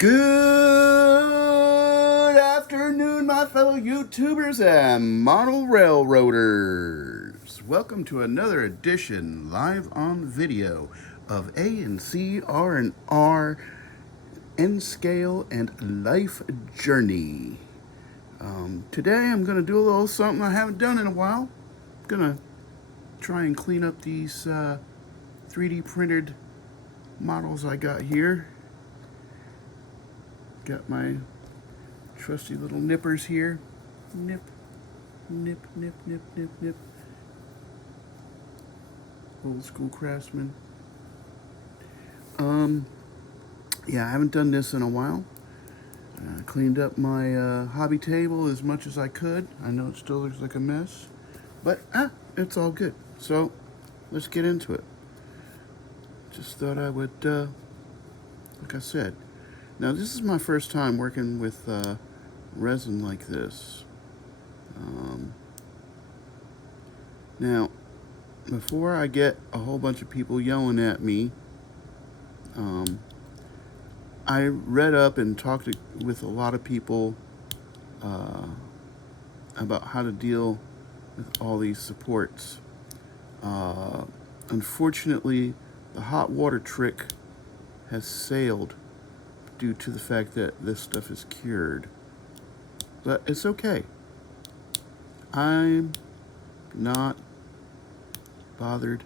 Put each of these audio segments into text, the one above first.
Good afternoon, my fellow YouTubers and model railroaders. Welcome to another edition, live on video, of A&C R&R, N-Scale, and Life Journey. Today I'm going to do a little something I haven't done in a while. I'm going to try and clean up these 3D printed models I got here. Got my trusty little nippers here. Nip, nip, nip, nip, nip, nip. Old school Craftsman. Yeah, I haven't done this in a while. Cleaned up my hobby table as much as I could. I know it still looks like a mess, but it's all good. So let's get into it. Just thought I would, like I said, now this is my first time working with resin like this. Now, before I get a whole bunch of people yelling at me, I read up and talked with a lot of people about how to deal with all these supports. Unfortunately, the hot water trick has sailed due to the fact that this stuff is cured. But it's okay. I'm not bothered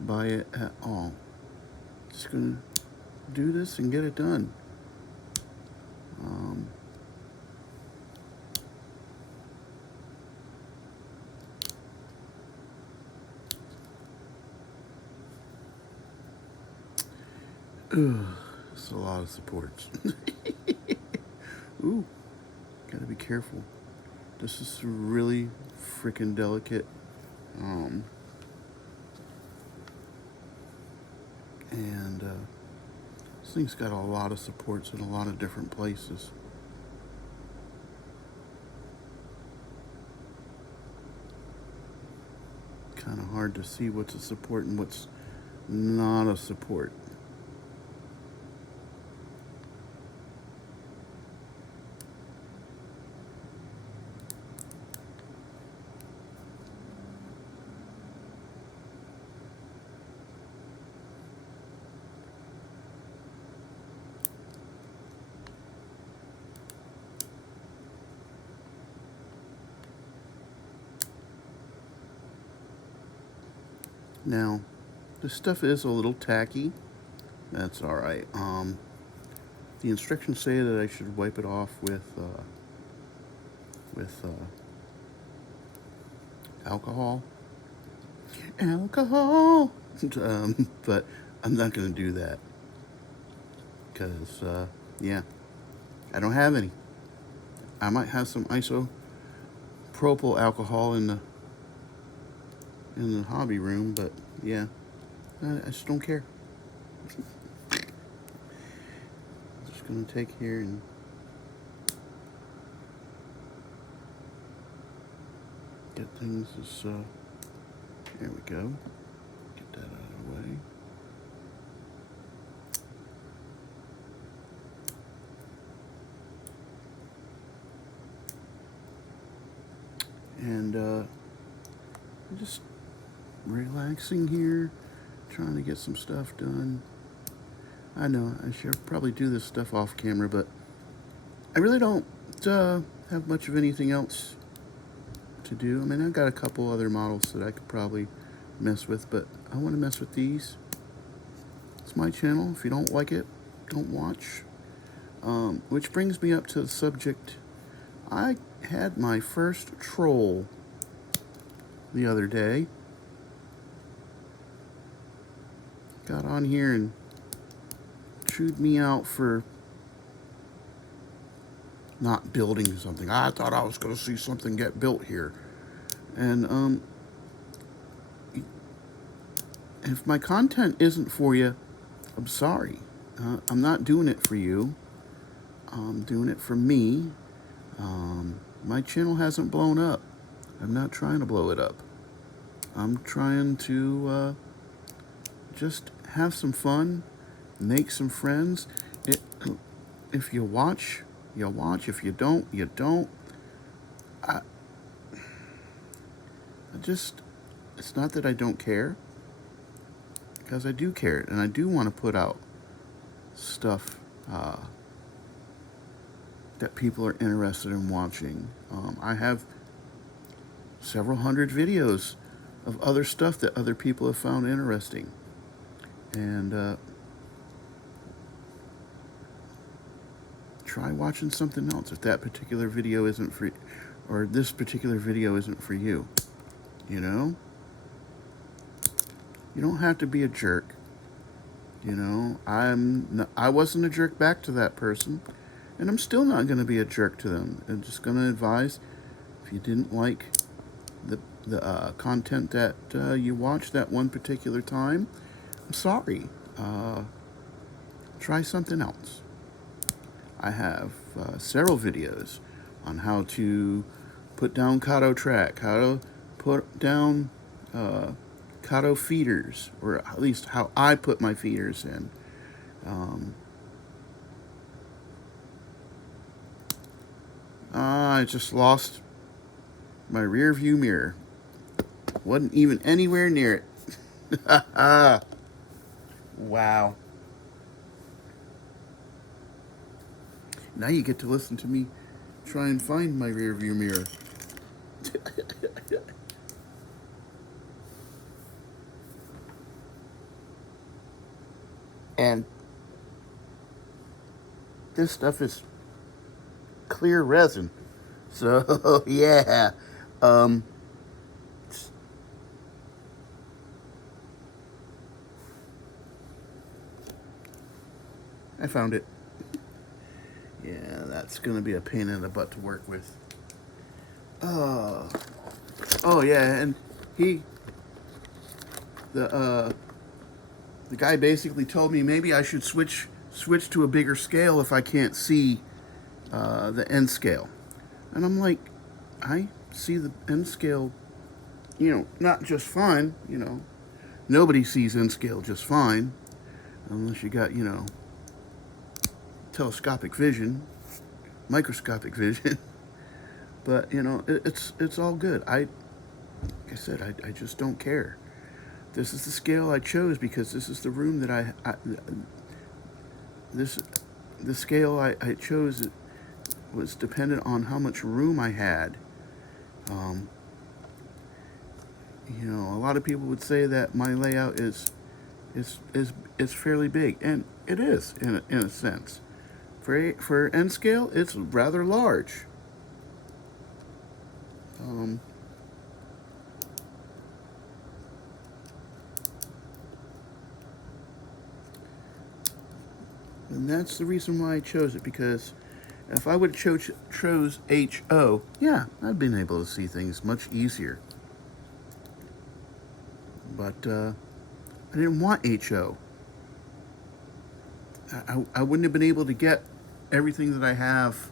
by it at all. Just gonna do this and get it done. It's a lot of supports. Ooh, gotta be careful. This is really freaking delicate. This thing's got a lot of supports in a lot of different places. Kind of hard to see what's a support and what's not a support. Now, this stuff is a little tacky. That's all right. The instructions say that I should wipe it off with alcohol. Alcohol. But I'm not going to do that because, yeah, I don't have any. I might have some isopropyl alcohol in the hobby room, but yeah, I just don't care. Just gonna take here and get things as there we go. Get that out of the way. And just relaxing here, trying to get some stuff done. I know I should probably do this stuff off camera, but I really don't have much of anything else to do. I mean, I've got a couple other models that I could probably mess with, but I want to mess with these. It's my channel. If you don't like it, don't watch. Which brings me up to the subject. I had my first troll the other day. Got on here and chewed me out for not building something. I thought I was going to see something get built here. And if my content isn't for you, I'm sorry. I'm not doing it for you. I'm doing it for me. My channel hasn't blown up. I'm not trying to blow it up. I'm trying to just have some fun, make some friends. if you watch, you watch. If you don't, you don't. I, I just, it's not that I don't care, because I do care, and I do want to put out stuff that people are interested in watching. I have several hundred videos of other stuff that other people have found interesting. And try watching something else if that particular video isn't for, or this particular video isn't for you. You know? You don't have to be a jerk. You know, I wasn't a jerk back to that person, and I'm still not going to be a jerk to them. I'm just going to advise, if you didn't like the content that you watched that one particular time, I'm sorry. Try something else. I have several videos on how to put down Kato track, how to put down Kato feeders, or at least how I put my feeders in. I just lost my rear view mirror. Wasn't even anywhere near it. Wow. Now you get to listen to me try and find my rear view mirror. And this stuff is clear resin. So, yeah. I found it. Yeah, that's going to be a pain in the butt to work with. Oh yeah, and the guy basically told me maybe I should switch to a bigger scale if I can't see the N scale. And I'm like, I see the N scale, not just fine, Nobody sees N scale just fine, unless you got, telescopic vision, microscopic vision. But, it's all good. Like I said, I just don't care. This is the scale I chose because this is the room that the scale I chose was dependent on how much room I had. A lot of people would say that my layout is fairly big, and it is in a sense. For N scale, it's rather large. And that's the reason why I chose it, because if I would have chose HO, yeah, I'd been able to see things much easier. But I didn't want HO. I wouldn't have been able to get everything that I have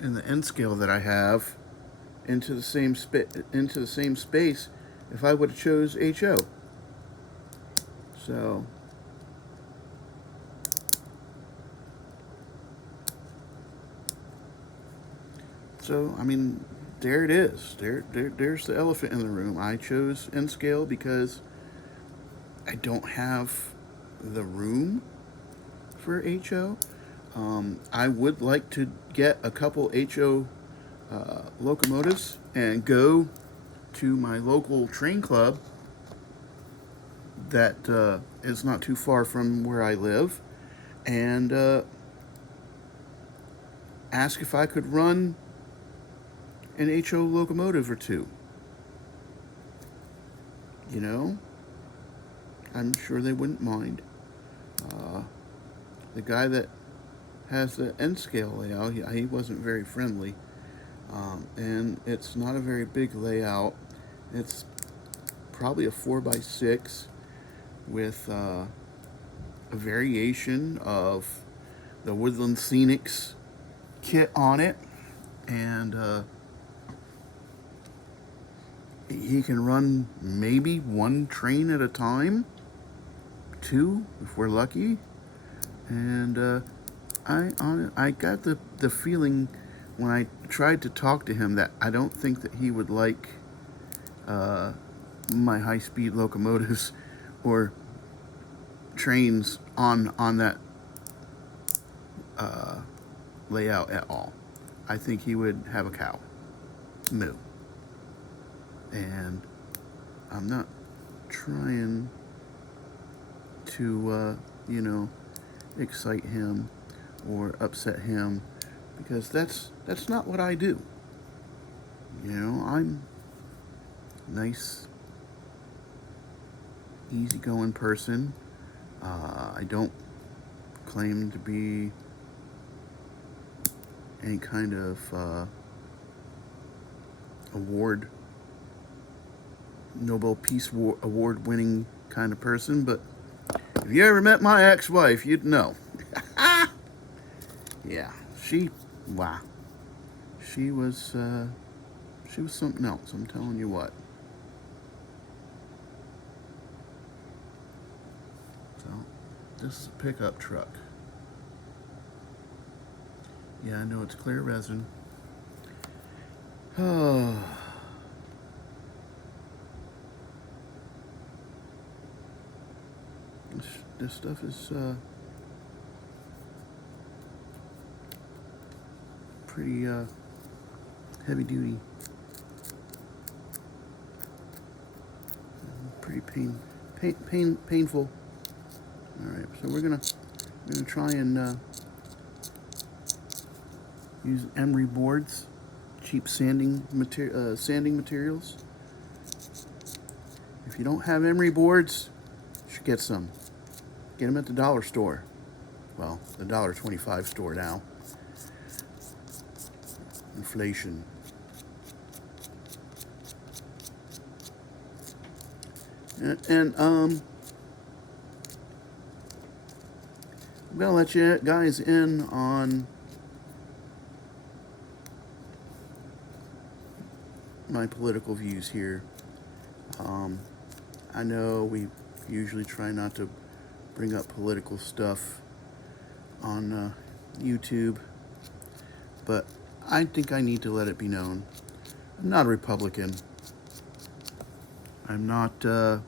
in the N scale that I have into the same space if I would have chose HO. So I mean, there it is. There's the elephant in the room. I chose N scale because I don't have the room for HO. I would like to get a couple HO locomotives and go to my local train club that is not too far from where I live, and ask if I could run an HO locomotive or two. I'm sure they wouldn't mind. The guy that has the N scale layout, he wasn't very friendly. And it's not a very big layout. It's probably a 4x6 with a variation of the Woodland Scenics kit on it. And he can run maybe one train at a time, 2 if we're lucky. And I got the feeling when I tried to talk to him that I don't think that he would like my high-speed locomotives or trains on that layout at all. I think he would have a cow moo, and I'm not trying to excite him or upset him, because that's not what I do. I'm a nice, easygoing person. I don't claim to be any kind of Nobel Peace Award winning kind of person, but if you ever met my ex-wife, you'd know. Yeah, she was something else, I'm telling you what. So, this is a pickup truck. Yeah, I know it's clear resin. Oh. This stuff is pretty heavy duty. Pretty painful. All right, so we're gonna try and use emery boards, cheap sanding materials. If you don't have emery boards, you should get some. Get them at the dollar store. Well, the $1.25 store now. Inflation. And I'm gonna let you guys in on my political views here. I know we usually try not to bring up political stuff on YouTube, but I think I need to let it be known. I'm not a Republican. I'm not a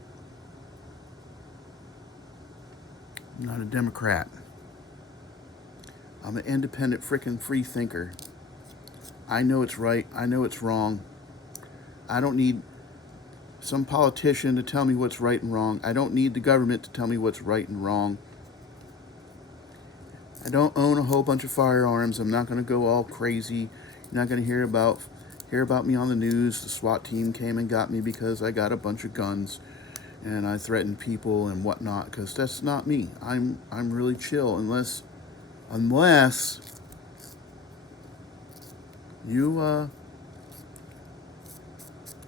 Democrat. I'm an independent frickin' free thinker. I know it's right. I know it's wrong. I don't need some politician to tell me what's right and wrong. I don't need the government to tell me what's right and wrong. I don't own a whole bunch of firearms. I'm not going to go all crazy. You're not going to hear about me on the news. The SWAT team came and got me because I got a bunch of guns and I threatened people and whatnot, because that's not me. I'm really chill unless you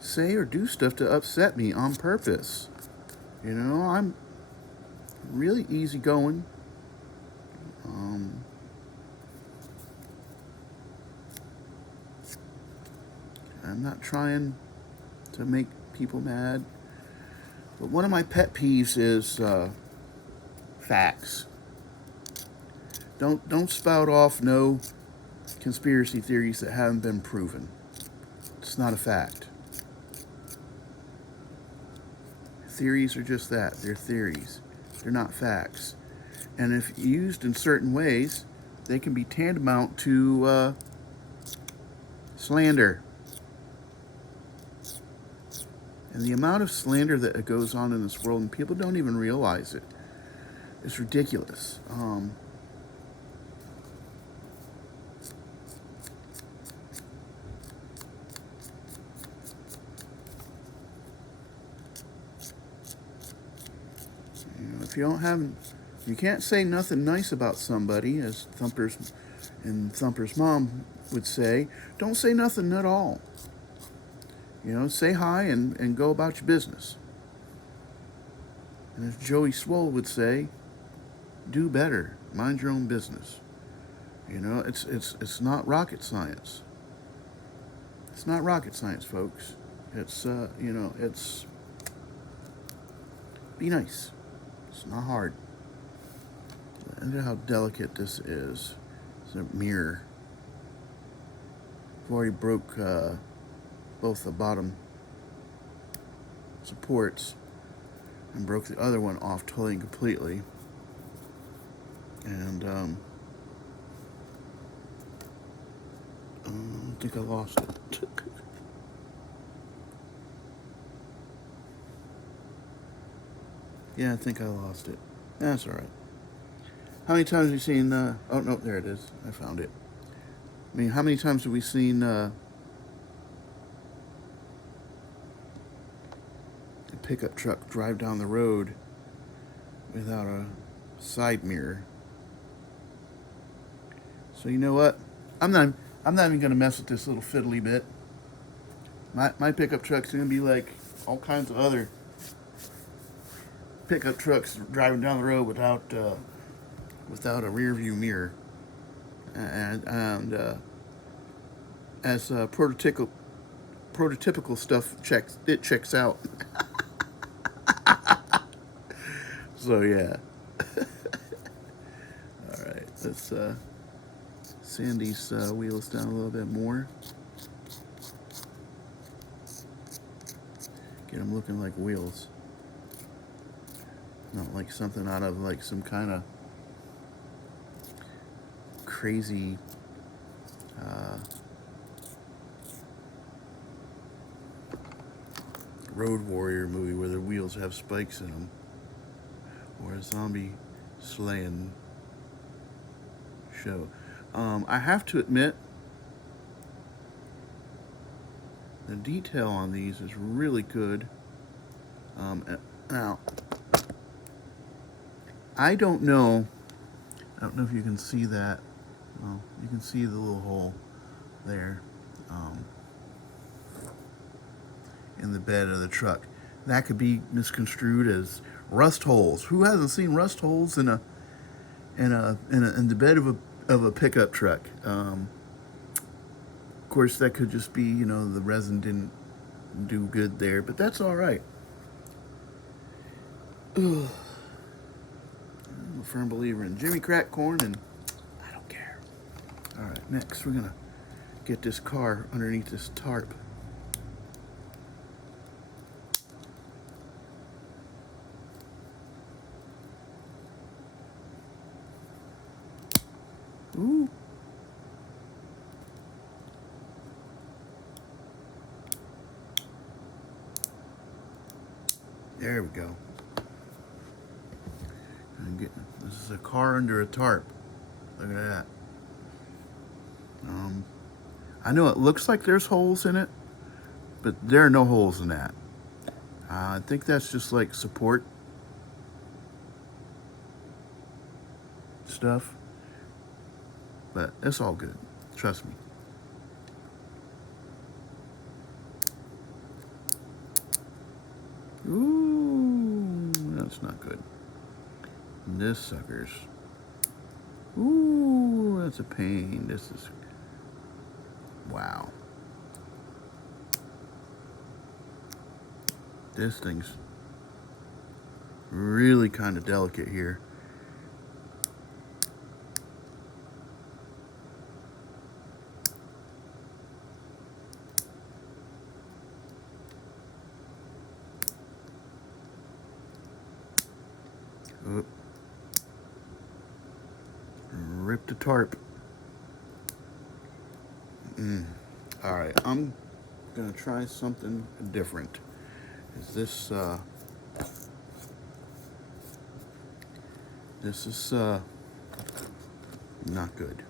say or do stuff to upset me on purpose. I'm really easygoing. I'm not trying to make people mad. But one of my pet peeves is facts. Don't spout off no conspiracy theories that haven't been proven. It's not a fact. Theories are just that. They're theories. They're not facts. And if used in certain ways, they can be tantamount to slander. And the amount of slander that goes on in this world, and people don't even realize it, is ridiculous. If you can't say nothing nice about somebody, as Thumper's mom would say, don't say nothing at all. Say hi and go about your business. And as Joey Swoll would say, do better, mind your own business. It's not rocket science. It's not rocket science, folks. It's it's be nice. It's not hard. Look at how delicate this is. It's a mirror. I've already broke both the bottom supports and broke the other one off totally and completely. And I think I lost it. Yeah, I think I lost it. That's all right. How many times have you seen? Oh no, there it is. I found it. I mean, how many times have we seen a pickup truck drive down the road without a side mirror? So you know what? I'm not even gonna mess with this little fiddly bit. My pickup truck's gonna be like all kinds of other pickup trucks driving down the road without a rear view mirror, and as prototypical stuff checks out. So yeah. All right, let's sand these wheels down a little bit more. Get them looking like wheels, not like something out of like some kind of crazy Road Warrior movie where the wheels have spikes in them, or a zombie slaying show. I have to admit, the detail on these is really good. Now, I don't know if you can see that. Well, you can see the little hole there in the bed of the truck. That could be misconstrued as rust holes. Who hasn't seen rust holes in the bed of a pickup truck? Of course, that could just be, you know, the resin didn't do good there, but that's all right. Ugh. I'm a firm believer in Jimmy Crack Corn, and I don't care. All right, next we're gonna get this car underneath this tarp. Ooh. There we go. This is a car under a tarp. Look at that. I know it looks like there's holes in it, but there are no holes in that. I think that's just like support stuff, but it's all good. Trust me. Ooh, that's not good. And this sucker's. Ooh, that's a pain. This is. Wow. This thing's really kind of delicate here. Oop. Rip the tarp. All right, I'm gonna try something different. Is this is not good.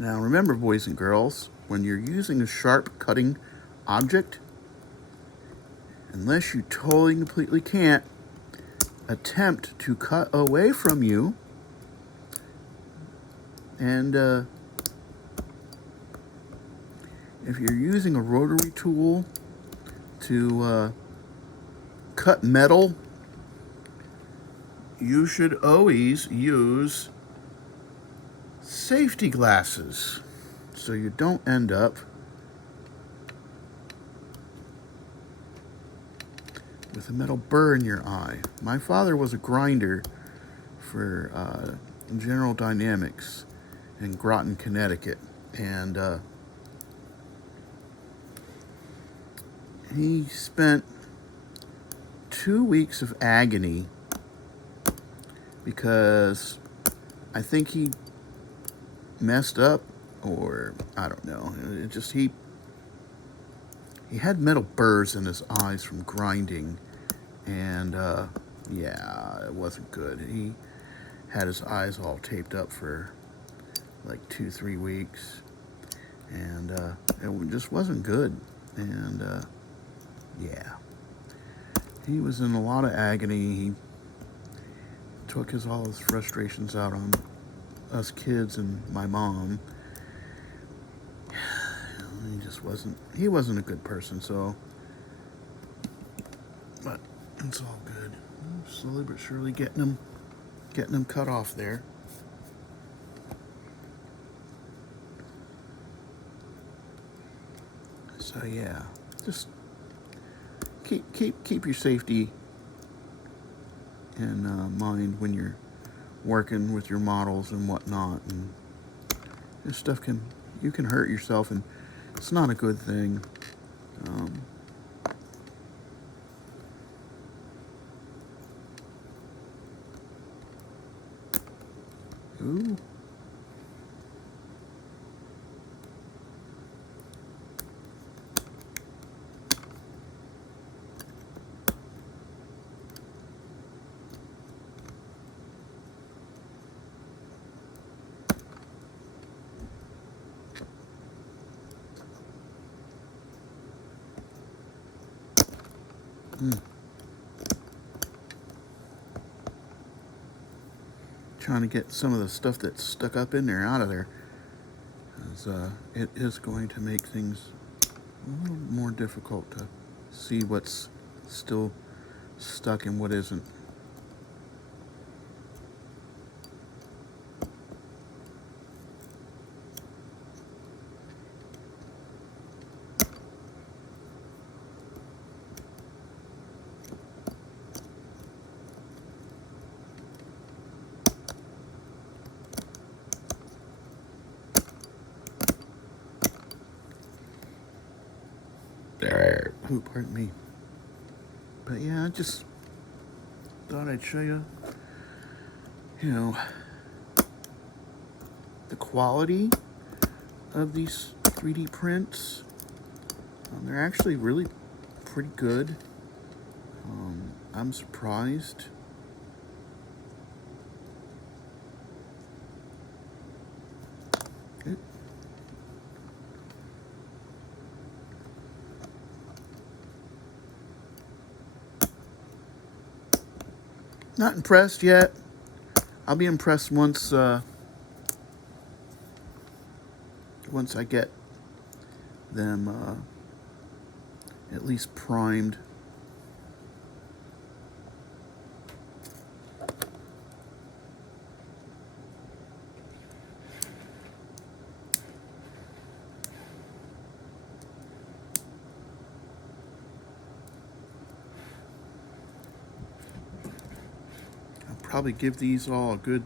Now remember, boys and girls, when you're using a sharp cutting object, unless you totally completely can't, attempt to cut away from you, and if you're using a rotary tool to cut metal, you should always use safety glasses so you don't end up with a metal burr in your eye. My father was a grinder for General Dynamics in Groton, Connecticut, and he spent 2 weeks of agony because I think he messed up, or I don't know. It just he had metal burrs in his eyes from grinding, and yeah, it wasn't good. He had his eyes all taped up for like 2-3 weeks, and it just wasn't good. And yeah, he was in a lot of agony. He took all his frustrations out on us kids and my mom. He wasn't a good person, so, but it's all good. Slowly but surely getting him cut off there. So yeah, just keep your safety in mind when you're working with your models and whatnot, and this stuff you can hurt yourself, and it's not a good thing. Ooh. Trying to get some of the stuff that's stuck up in there out of there, because it is going to make things a little more difficult to see what's still stuck and what isn't. Ooh, pardon me. But yeah, I just thought I'd show you, the quality of these 3D prints. They're actually really pretty good. I'm surprised. Not impressed yet. I'll be impressed once I get them at least primed. Probably give these all a good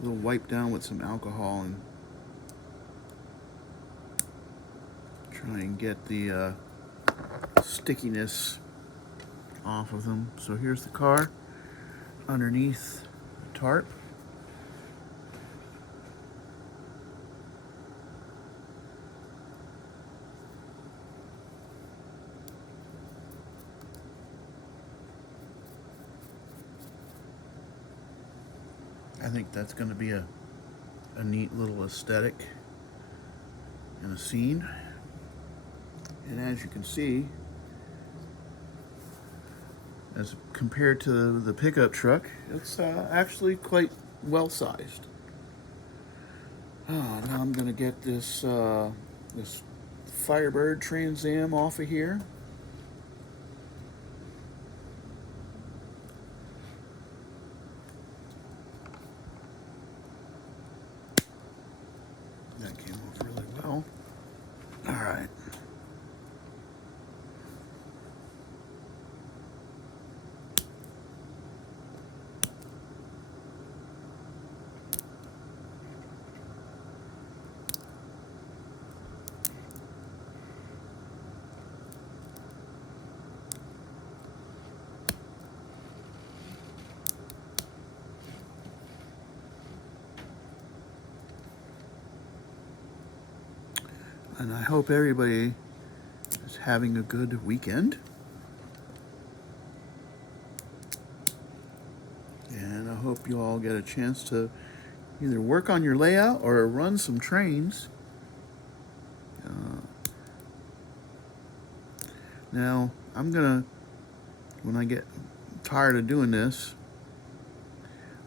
little wipe down with some alcohol and try and get the stickiness off of them. So here's the car underneath the tarp. I think that's going to be a neat little aesthetic in a scene. And as you can see, as compared to the pickup truck, it's actually quite well sized. Now I'm gonna get this Firebird Trans Am off of here. That came off really well. All right. And I hope everybody is having a good weekend. And I hope you all get a chance to either work on your layout or run some trains. Now, when I get tired of doing this,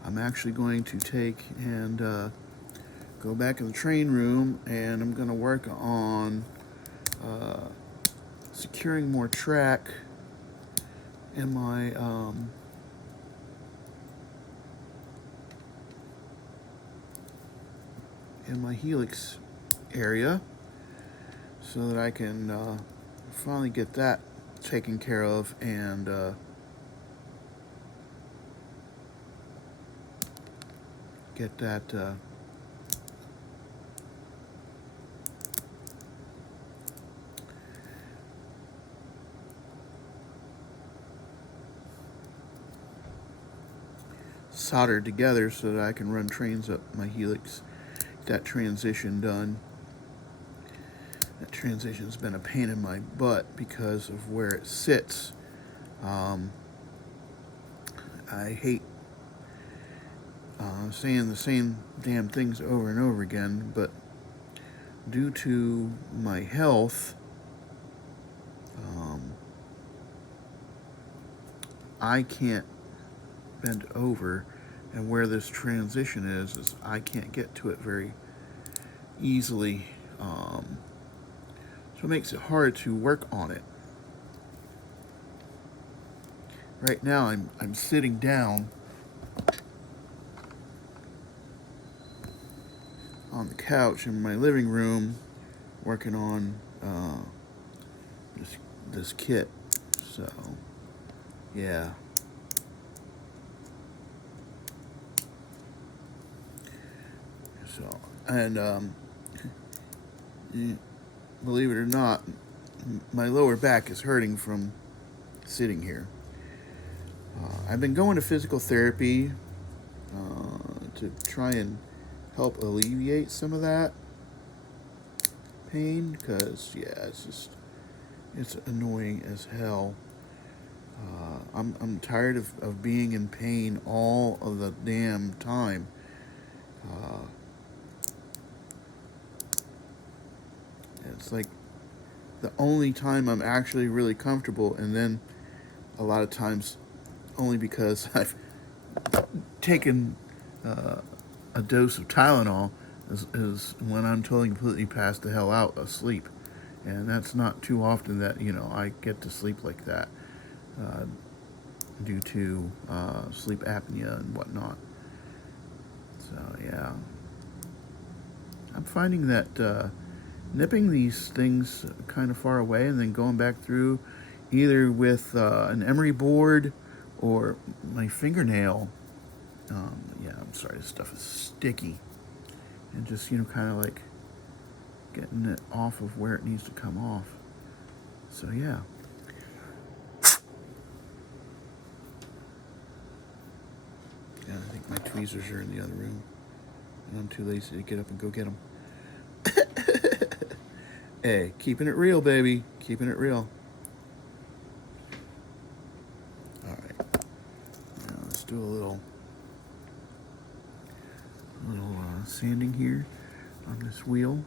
I'm actually going to take and go back in the train room, and I'm going to work on securing more track in my helix area, so that I can finally get that taken care of and get that soldered together so that I can run trains up my helix. Get that transition done. That transition's been a pain in my butt because of where it sits. I hate saying the same damn things over and over again, but due to my health, I can't bend over, and where this transition is I can't get to it very easily. So it makes it hard to work on it. Right now I'm sitting down on the couch in my living room working on this kit. So yeah. So, and believe it or not, my lower back is hurting from sitting here. I've been going to physical therapy to try and help alleviate some of that pain, because yeah, it's annoying as hell. I'm tired of being in pain all of the damn time. It's like the only time I'm actually really comfortable, and then a lot of times only because I've taken a dose of Tylenol is when I'm totally completely passed the hell out asleep. And that's not too often that, I get to sleep like that due to sleep apnea and whatnot. So, yeah. I'm finding that nipping these things kind of far away and then going back through either with an emery board or my fingernail. Yeah, I'm sorry, this stuff is sticky. And just, kind of like getting it off of where it needs to come off. So, yeah. Yeah, I think my tweezers are in the other room. And I'm too lazy to get up and go get them. Hey, keeping it real, baby. Keeping it real. Alright. Now let's do a little sanding here on this wheel.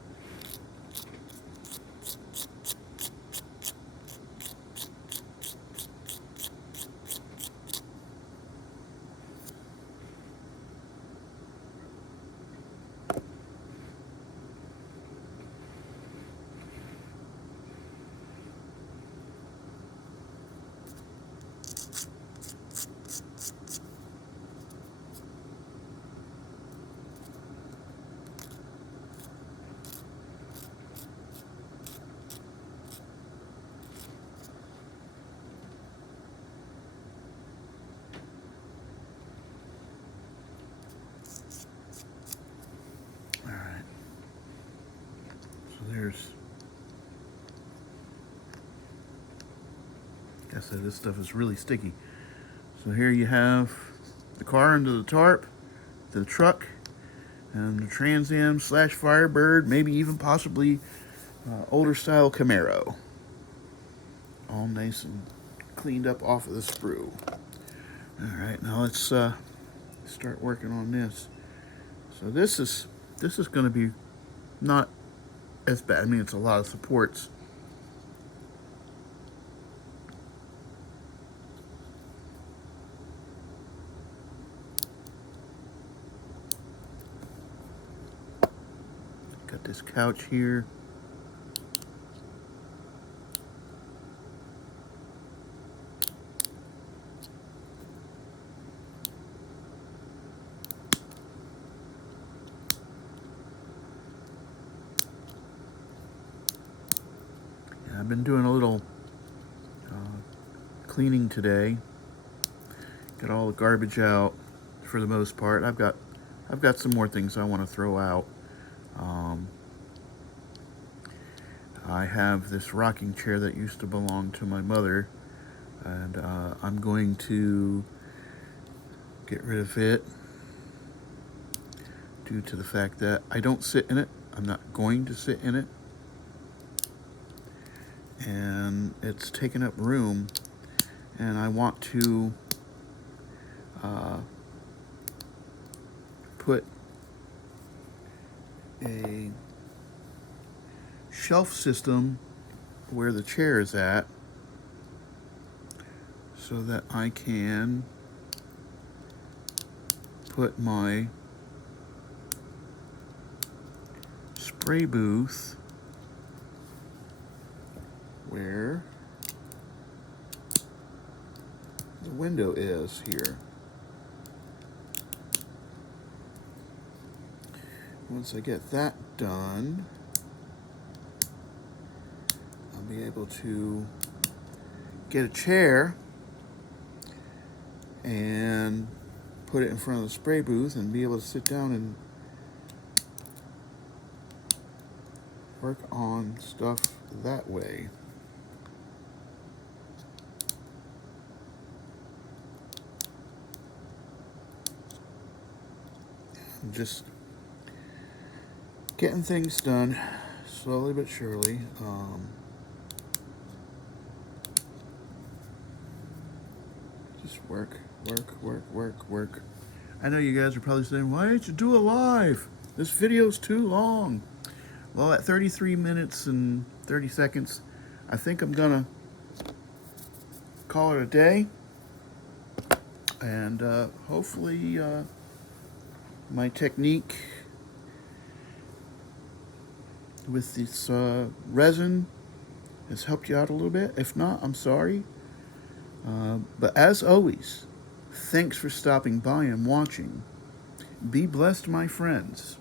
So this stuff is really sticky. So here you have the car under the tarp, the truck, and the Trans Am / Firebird, maybe even possibly older style Camaro. All nice and cleaned up off of the sprue. Alright, now let's start working on this. So this is going to be not as bad. I mean, it's a lot of supports. Got this couch here. Yeah, I've been doing a little cleaning today. Got all the garbage out for the most part. I've got some more things I want to throw out. I have this rocking chair that used to belong to my mother, and I'm going to get rid of it due to the fact that I don't sit in it. I'm not going to sit in it, and it's taking up room, and I want to put a shelf system where the chair is at so that I can put my spray booth where the window is here. Once I get that done, I'll be able to get a chair and put it in front of the spray booth and be able to sit down and work on stuff that way. I'm just getting things done slowly but surely. Just work. I know you guys are probably saying, why didn't you do it live? This video's too long. Well, at 33 minutes and 30 seconds, I think I'm gonna call it a day. And hopefully my technique with this resin has helped you out a little bit. If not, I'm sorry. But as always, thanks for stopping by and watching. Be blessed, my friends.